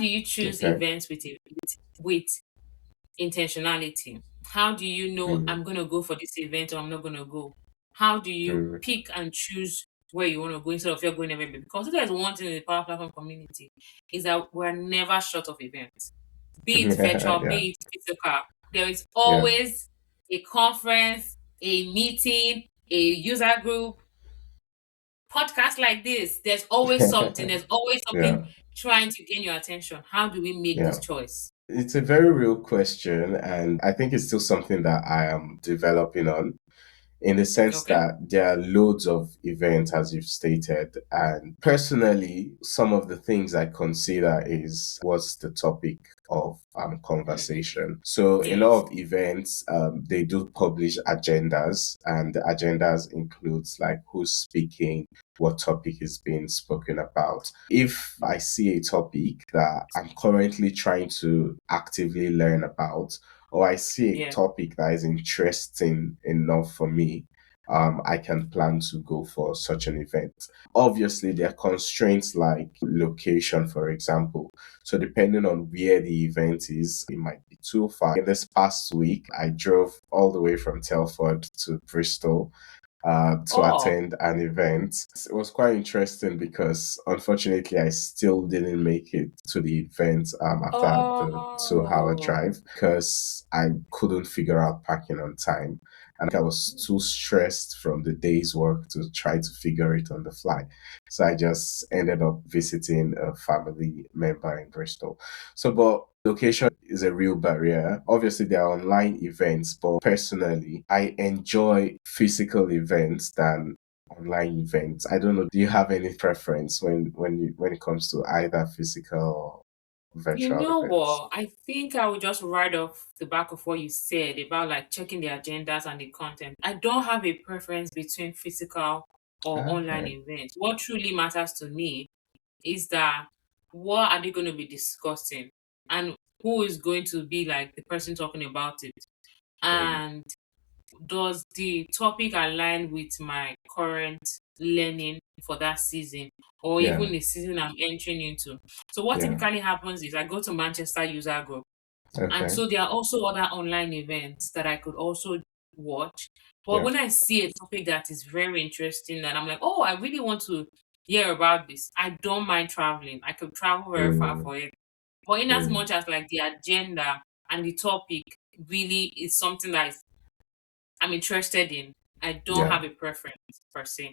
do you choose Okay. events with intentionality? How do you know Mm, I'm gonna go for this event or I'm not gonna go? How do you mm. pick and choose where you want to go instead of you're going everywhere? Because if there's one thing in the Power Platform community is that we're never short of events, be it virtual, Yeah. be it physical. There is Yeah. always a conference, a meeting, a user group, podcast like this. There's always something. There's always something Yeah. trying to gain your attention. How do we make this Yeah. choice? It's a very real question, and I think it's still something that I am developing on, in the sense Okay. that there are loads of events, as you've stated. And personally, some of the things I consider is what's the topic of Mm, conversation. So, a lot yes. of events, they do publish agendas, and the agendas includes like who's speaking, what topic is being spoken about. If I see a topic that I'm currently trying to actively learn about, or I see a Yeah. topic that is interesting enough for me, I can plan to go for such an event. Obviously, there are constraints like location, for example. So, depending on where the event is, it might be too far. In this past week, I drove all the way from Telford to Bristol to Oh. attend an event. It was quite interesting because unfortunately I still didn't make it to the event after the 2 hour Oh. drive because I couldn't figure out parking on time. And I was too stressed from the day's work to try to figure it on the fly. So I just ended up visiting a family member in Bristol. So, but location is a real barrier. Obviously, there are online events, but personally, I enjoy physical events than online events. I don't know. Do you have any preference when it comes to either physical or You virtual know events? what? I think I would just ride off the back of what you said about like checking the agendas and the content. I don't have a preference between physical or online Okay. events. What truly matters to me is that what are they going to be discussing and who is going to be like the person talking about it? Mm. And does the topic align with my current learning for that season or Yeah. even the season I'm entering into? So what Yeah. typically happens is I go to Manchester user group, and Okay. so there are also other online events that I could also watch. But Yeah. when I see a topic that is very interesting and I'm like, oh, I really want to hear about this, I don't mind traveling. I could travel very far Mm. for it. But in as Mm. much as like the agenda and the topic really is something that I'm interested in, I don't Yeah. have a preference per se.